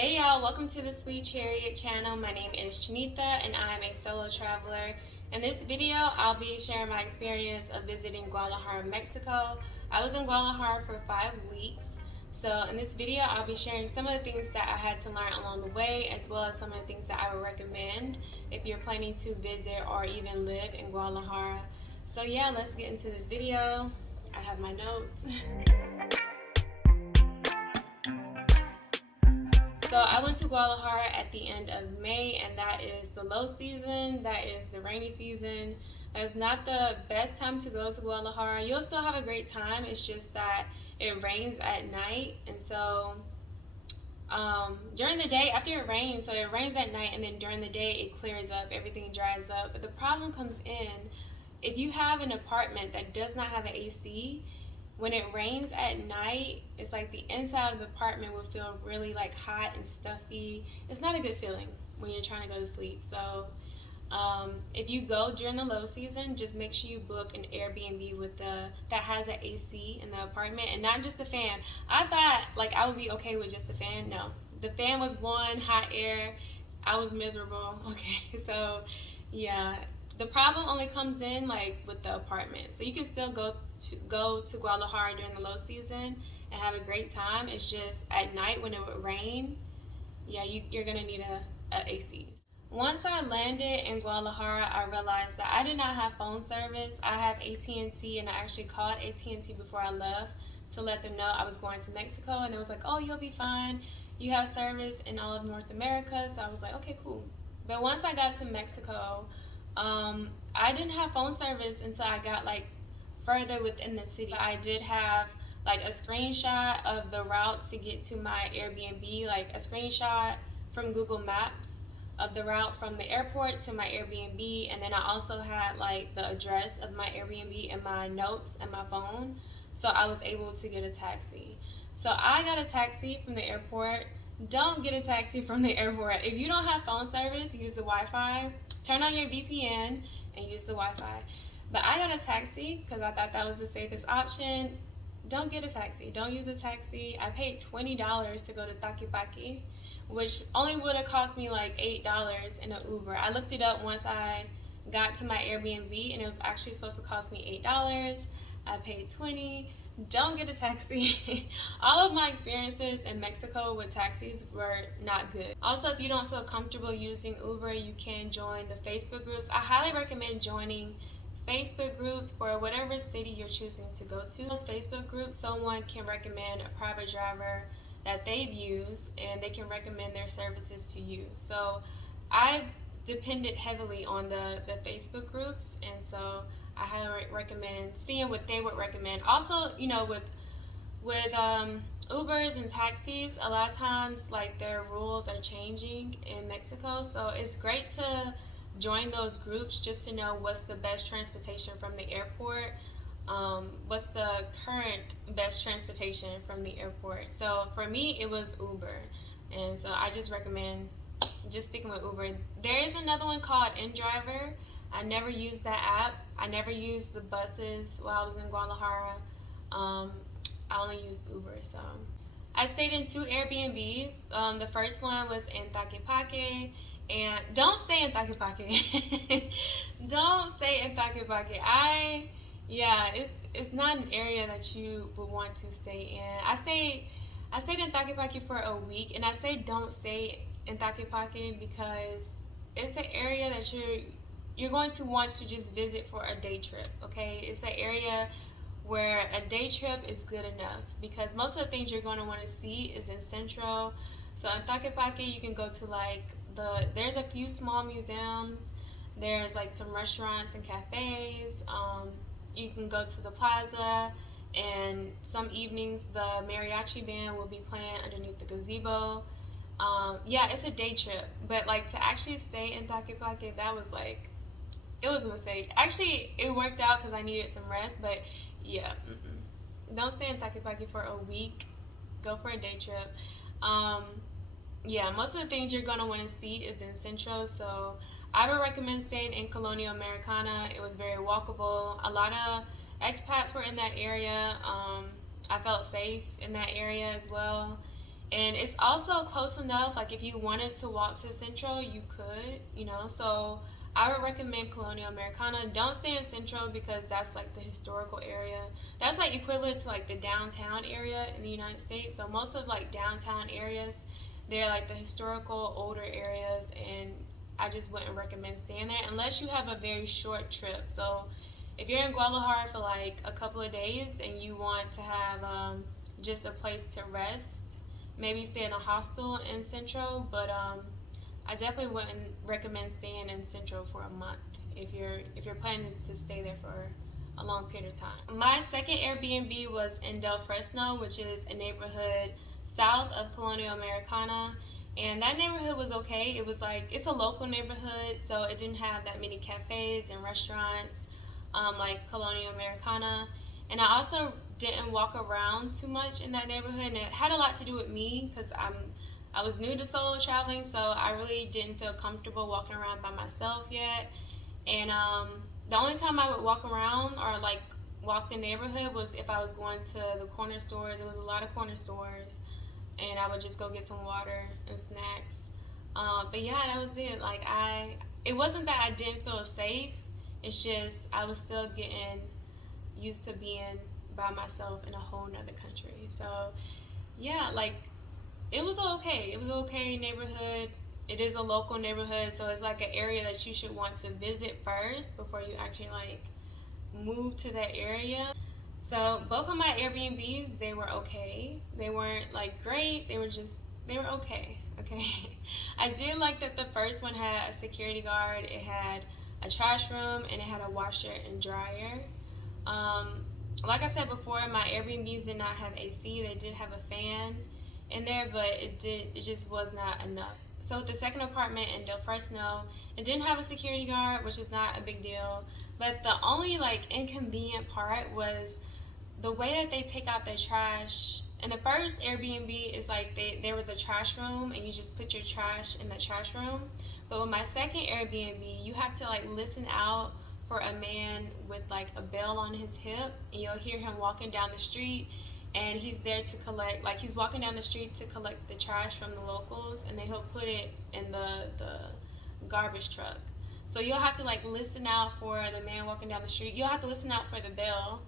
Hey y'all, welcome to the Sweet Chariot channel. My name is Chanitha and I am a solo traveler. In this video, I'll be sharing my experience of visiting Guadalajara, Mexico. I was in Guadalajara for 5 weeks. So in this video, I'll be sharing some of the things that I had to learn along the way, as well as some of the things that I would recommend if you're planning to visit or even live in Guadalajara. So yeah, let's get into this video. I have my notes. So I went to Guadalajara at the end of May, and that is the low season, that is the rainy season. It's not the best time to go to Guadalajara. You'll still have a great time, it's just that it rains at night. And so during the day, after it rains, so it rains at night, and then during the day it clears up, everything dries up. But the problem comes in, if you have an apartment that does not have an AC, when it rains at night, it's like the inside of the apartment will feel really like hot and stuffy. It's not a good feeling when you're trying to go to sleep. So if you go during the low season, just make sure you book an Airbnb with that has an AC in the apartment and not just the fan. I thought like I would be okay with just the fan. No, the fan was blowing hot air. I was miserable. Okay, so yeah. The problem only comes in like with the apartment. So you can still go to Guadalajara during the low season and have a great time. It's just at night when it would rain, yeah, you're gonna need a AC. Once I landed in Guadalajara, I realized that I did not have phone service. I have AT&T, and I actually called AT&T before I left to let them know I was going to Mexico, and it was like, oh, you'll be fine. You have service in all of North America. So I was like, okay, cool. But once I got to Mexico, I didn't have phone service until I got like further within the city. I did have like a screenshot of the route to get to my Airbnb, like a screenshot from Google Maps of the route from the airport to my Airbnb, and then I also had like the address of my Airbnb in my notes and my phone, so I was able to get a taxi. So I got a taxi from the airport. Don't get a taxi from the airport. If you don't have phone service, use the Wi-Fi. Turn on your VPN and use the Wi-Fi. But I got a taxi because I thought that was the safest option. Don't get a taxi. Don't use a taxi. I paid $20 to go to Tlaquepaque, which only would have cost me like $8 in an Uber. I looked it up once I got to my Airbnb, and it was actually supposed to cost me $8. I paid $20. Don't get a taxi. All of my experiences in Mexico with taxis were not good. Also, if you don't feel comfortable using Uber, you can join the Facebook groups. I highly recommend joining Facebook groups for whatever city you're choosing to go to. Those Facebook groups, someone can recommend a private driver that they've used, and they can recommend their services to you. So I depended heavily on the Facebook groups, and so I highly recommend seeing what they would recommend. Also, you know, with Ubers and taxis, a lot of times like their rules are changing in Mexico, so it's great to join those groups just to know what's the best transportation from the airport, what's the current best transportation from the airport. So for me, it was Uber, and so I just recommend just sticking with Uber. There is another one called InDriver. I never used that app. I never used the buses while I was in Guadalajara. I only used Uber. So I stayed in 2 Airbnbs. The first one was in Tlaquepaque, and don't stay in Tlaquepaque. Don't stay in Tlaquepaque. It's not an area that you would want to stay in. I stayed in Tlaquepaque for a week, and I say don't stay in Tlaquepaque because it's an area that you're going to want to just visit for a day trip, okay? It's an area where a day trip is good enough because most of the things you're going to want to see is in Central. So in Tlaquepaque, you can go to like there's a few small museums, there's like some restaurants and cafes, you can go to the plaza, and some evenings the mariachi band will be playing underneath the gazebo. Yeah, it's a day trip, but like to actually stay in Tlaquepaque, that was like, it was a mistake. Actually, it worked out because I needed some rest, but yeah, don't stay in Tlaquepaque for a week. Go for a day trip. Yeah, most of the things you're gonna want to see is in Central, so I would recommend staying in Colonial Americana. It was very walkable. A lot of expats were in that area. I felt safe in that area as well. And it's also close enough, like if you wanted to walk to Central, you could, you know. So I would recommend Colonial Americana. Don't stay in Central because that's like the historical area. That's like equivalent to like the downtown area in the United States. So most of like downtown areas, they're like the historical older areas, and I just wouldn't recommend staying there unless you have a very short trip. So if you're in Guadalajara for like a couple of days and you want to have just a place to rest, maybe stay in a hostel in Central, but I definitely wouldn't recommend staying in Central for a month if you're planning to stay there for a long period of time. My second Airbnb was in Del Fresno, which is a neighborhood south of Colonial Americana, and that neighborhood was okay. It was like, it's a local neighborhood, so it didn't have that many cafes and restaurants like Colonial Americana. And I also didn't walk around too much in that neighborhood, and it had a lot to do with me because I was new to solo traveling, so I really didn't feel comfortable walking around by myself yet. And the only time I would walk around or like walk the neighborhood was if I was going to the corner stores. There was a lot of corner stores, and I would just go get some water and snacks. But yeah, that was it. Like it wasn't that I didn't feel safe. It's just I was still getting used to being by myself in a whole nother country. So yeah, like it was okay. It was okay neighborhood. It is a local neighborhood, so it's like an area that you should want to visit first before you actually like move to that area. So both of my Airbnbs, they were okay. They weren't like great. They were okay. I did like that the first one had a security guard. It had a trash room, and it had a washer and dryer. Like I said before, my Airbnbs did not have AC. They did have a fan in there, but it just was not enough. So the second apartment in Del Fresno, it didn't have a security guard, which is not a big deal. But the only like inconvenient part was the way that they take out their trash. In the first Airbnb, is like there was a trash room, and you just put your trash in the trash room. But with my second Airbnb, you have to like listen out for a man with like a bell on his hip, and you'll hear him walking down the street, and he's there to collect, like he's walking down the street to collect the trash from the locals, and then he'll put it in the garbage truck. So you'll have to like listen out for the man walking down the street. You'll have to listen out for the bell,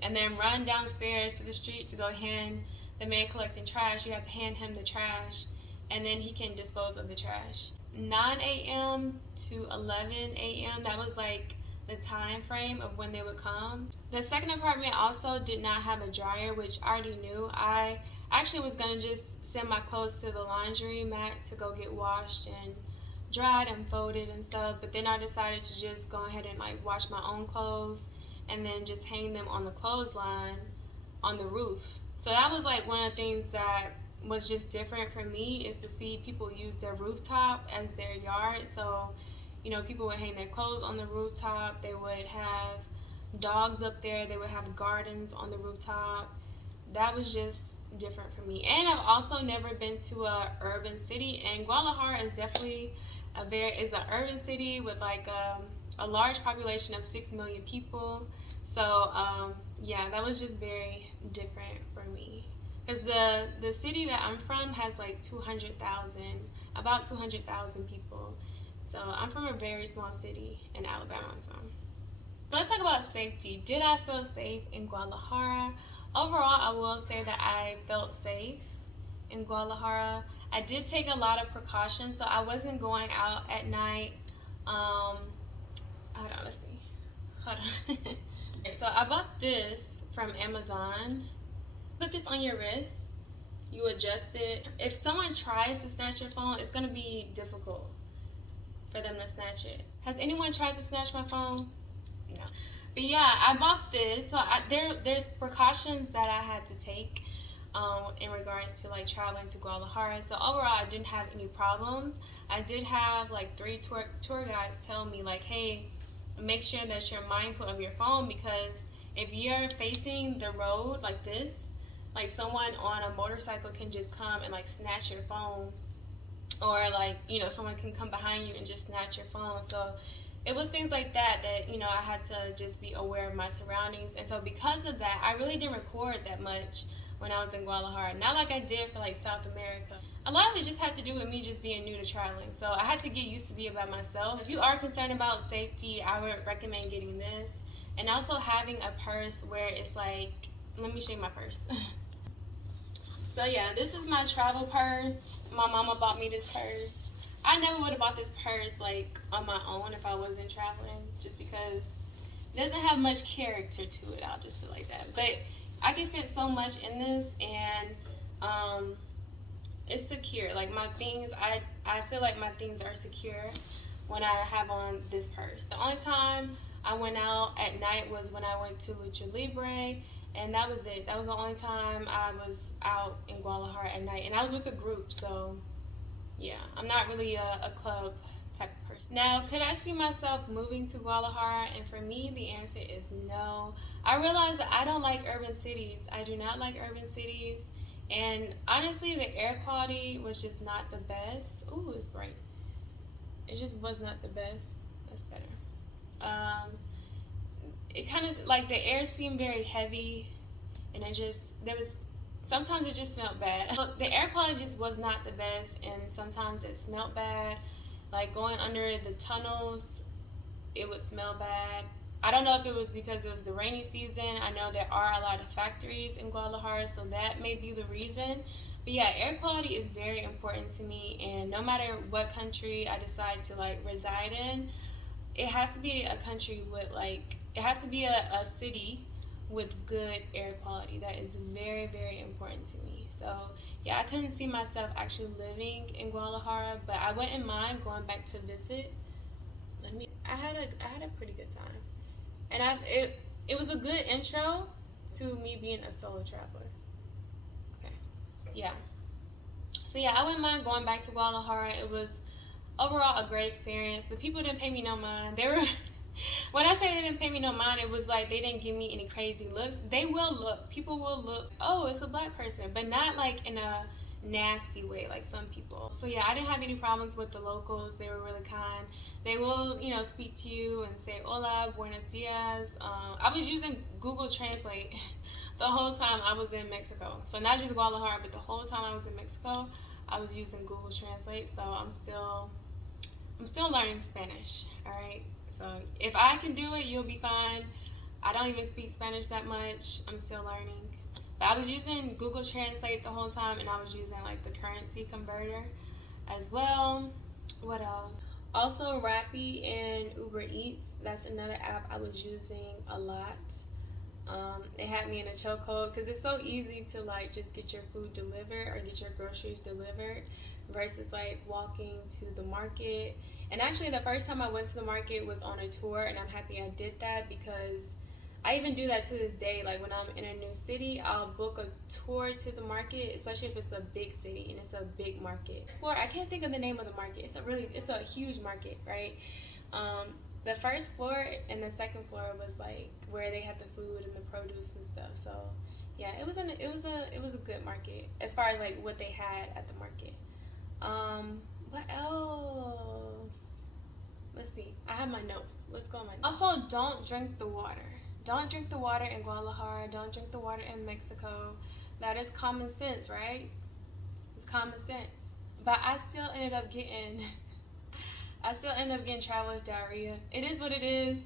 and then run downstairs to the street to go hand the man collecting trash. You have to hand him the trash, and then he can dispose of the trash. 9 a.m. to 11 a.m. that was like the time frame of when they would come. The second apartment also did not have a dryer, which I already knew. I actually was gonna just send my clothes to the laundry mat to go get washed and dried and folded and stuff, but then I decided to just go ahead and like wash my own clothes and then just hang them on the clothesline on the roof. So that was like one of the things that was just different for me, is to see people use their rooftop as their yard. So you know, people would hang their clothes on the rooftop. They would have dogs up there. They would have gardens on the rooftop. That was just different for me. And I've also never been to a urban city, and Guadalajara is definitely an urban city with like a large population of 6 million people. So yeah, that was just very different for me, because the city that I'm from has like about 200,000 people. So I'm from a very small city in Alabama. So let's talk about safety. Did I feel safe in Guadalajara? Overall, I will say that I felt safe in Guadalajara. I did take a lot of precautions, so I wasn't going out at night. Hold on, let's see. Hold on. So I bought this from Amazon. Put this on your wrist. You adjust it. If someone tries to snatch your phone, it's gonna be difficult for them to snatch it. Has anyone tried to snatch my phone? No. But yeah, I bought this. So there's precautions that I had to take in regards to like traveling to Guadalajara. So overall, I didn't have any problems. I did have like 3 tour guides tell me like, hey, make sure that you're mindful of your phone, because if you're facing the road like this, like someone on a motorcycle can just come and like snatch your phone. Or like, you know, someone can come behind you and just snatch your phone. So it was things like that, you know, I had to just be aware of my surroundings. And so because of that, I really didn't record that much when I was in Guadalajara. Not like I did for like South America. A lot of it just had to do with me just being new to traveling. So I had to get used to being by myself. If you are concerned about safety, I would recommend getting this. And also having a purse where it's like, let me show you my purse. So yeah, this is my travel purse. My mama bought me this purse. I never would have bought this purse like on my own if I wasn't traveling, just because it doesn't have much character to it. I'll just feel like that. But I can fit so much in this, and it's secure. Like my things, I feel like my things are secure when I have on this purse. The only time I went out at night was when I went to Lucha Libre, and that was it. That was the only time I was out in Guadalajara at night, and I was with a group, so yeah, I'm not really a club type of person. Now, could I see myself moving to Guadalajara? And for me, the answer is no. I realize that I don't like urban cities. I do not like urban cities. And honestly, the air quality was just not the best. Ooh, it's bright. It just was not the best. That's better. It kind of, like, the air seemed very heavy. And sometimes it just smelled bad. But the air quality just was not the best, and sometimes it smelled bad. Like going under the tunnels, it would smell bad. I don't know if it was because it was the rainy season. I know there are a lot of factories in Guadalajara, so that may be the reason. But yeah, air quality is very important to me, and no matter what country I decide to like reside in, it has to be a country with it has to be a city with good air quality. That is very, very important to me. So yeah, I couldn't see myself actually living in Guadalajara, but I wouldn't mind going back to visit. I had a pretty good time, and it was a good intro to me being a solo traveler. Okay, yeah. So yeah, I wouldn't mind going back to Guadalajara. It was overall a great experience. The people didn't pay me no mind. They were when I say they didn't pay me no mind, it was like they didn't give me any crazy looks. They will look. People will look, oh, it's a black person, but not like in a nasty way like some people. So yeah, I didn't have any problems with the locals. They were really kind. They will, speak to you and say hola, buenos dias. I was using Google Translate the whole time I was in Mexico. So not just Guadalajara, but the whole time I was in Mexico, I was using Google Translate. So I'm still learning Spanish, all right? So if I can do it, you'll be fine. I don't even speak Spanish that much. I'm still learning. But I was using Google Translate the whole time, and I was using like the currency converter as well. What else? Also, Rappi and Uber Eats. That's another app I was using a lot. It had me in a chokehold because it's so easy to like just get your food delivered or get your groceries delivered versus like walking to the market. And actually the first time I went to the market was on a tour, and I'm happy I did that because I even do that to this day. Like when I'm in a new city, I'll book a tour to the market, especially if it's a big city and it's a big market. I can't think of the name of the market. It's a huge market, right? The first floor and the second floor was like where they had the food and the produce and stuff. So yeah, it was a good market as far as like what they had at the market. What else? Let's see. I have my notes. Let's go on my notes. Also, don't drink the water. Don't drink the water in Guadalajara. Don't drink the water in Mexico. That is common sense, right? It's common sense. But I still ended up getting traveler's diarrhea. It is what it is.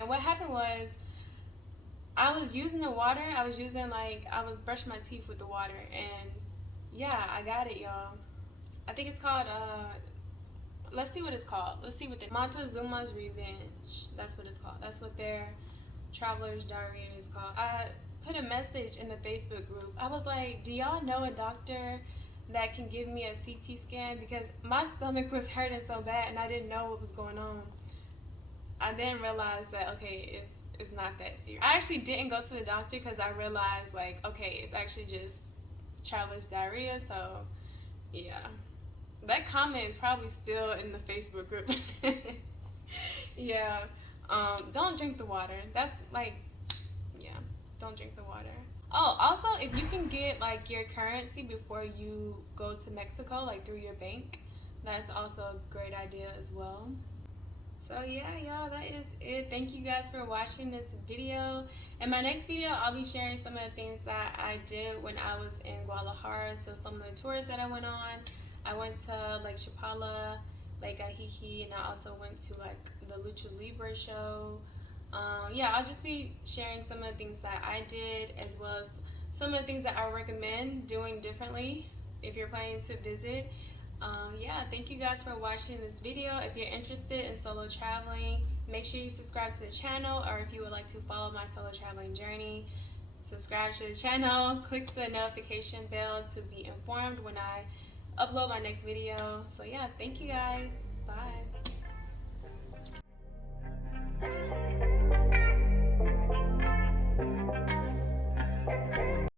And what happened was, I was using the water. I was brushing my teeth with the water, and yeah, I got it, y'all. I think it's called, let's see what it's called. Let's see what Montezuma's Revenge. That's what it's called. That's what their traveler's diarrhea is called. I put a message in the Facebook group. I was like, do y'all know a doctor that can give me a CT scan? Because my stomach was hurting so bad and I didn't know what was going on. I then realized that, okay, it's not that serious. I actually didn't go to the doctor because I realized, like, okay, it's actually just traveler's diarrhea. So yeah, that comment is probably still in the Facebook group. Yeah. Don't drink the water. That's like, yeah, don't drink the water. Oh, also, if you can get like your currency before you go to Mexico, like through your bank, that's also a great idea as well. So yeah, y'all, that is it. Thank you guys for watching this video. In my next video, I'll be sharing some of the things that I did when I was in Guadalajara. So some of the tours that I went on. I went to Lake Chapala, Lake Ajijic, and I also went to like the Lucha Libre show. Yeah, I'll just be sharing some of the things that I did, as well as some of the things that I recommend doing differently if you're planning to visit. Yeah, thank you guys for watching this video. If you're interested in solo traveling, make sure you subscribe to the channel, or if you would like to follow my solo traveling journey, subscribe to the channel, click the notification bell to be informed when I upload my next video. So yeah, thank you guys. Bye.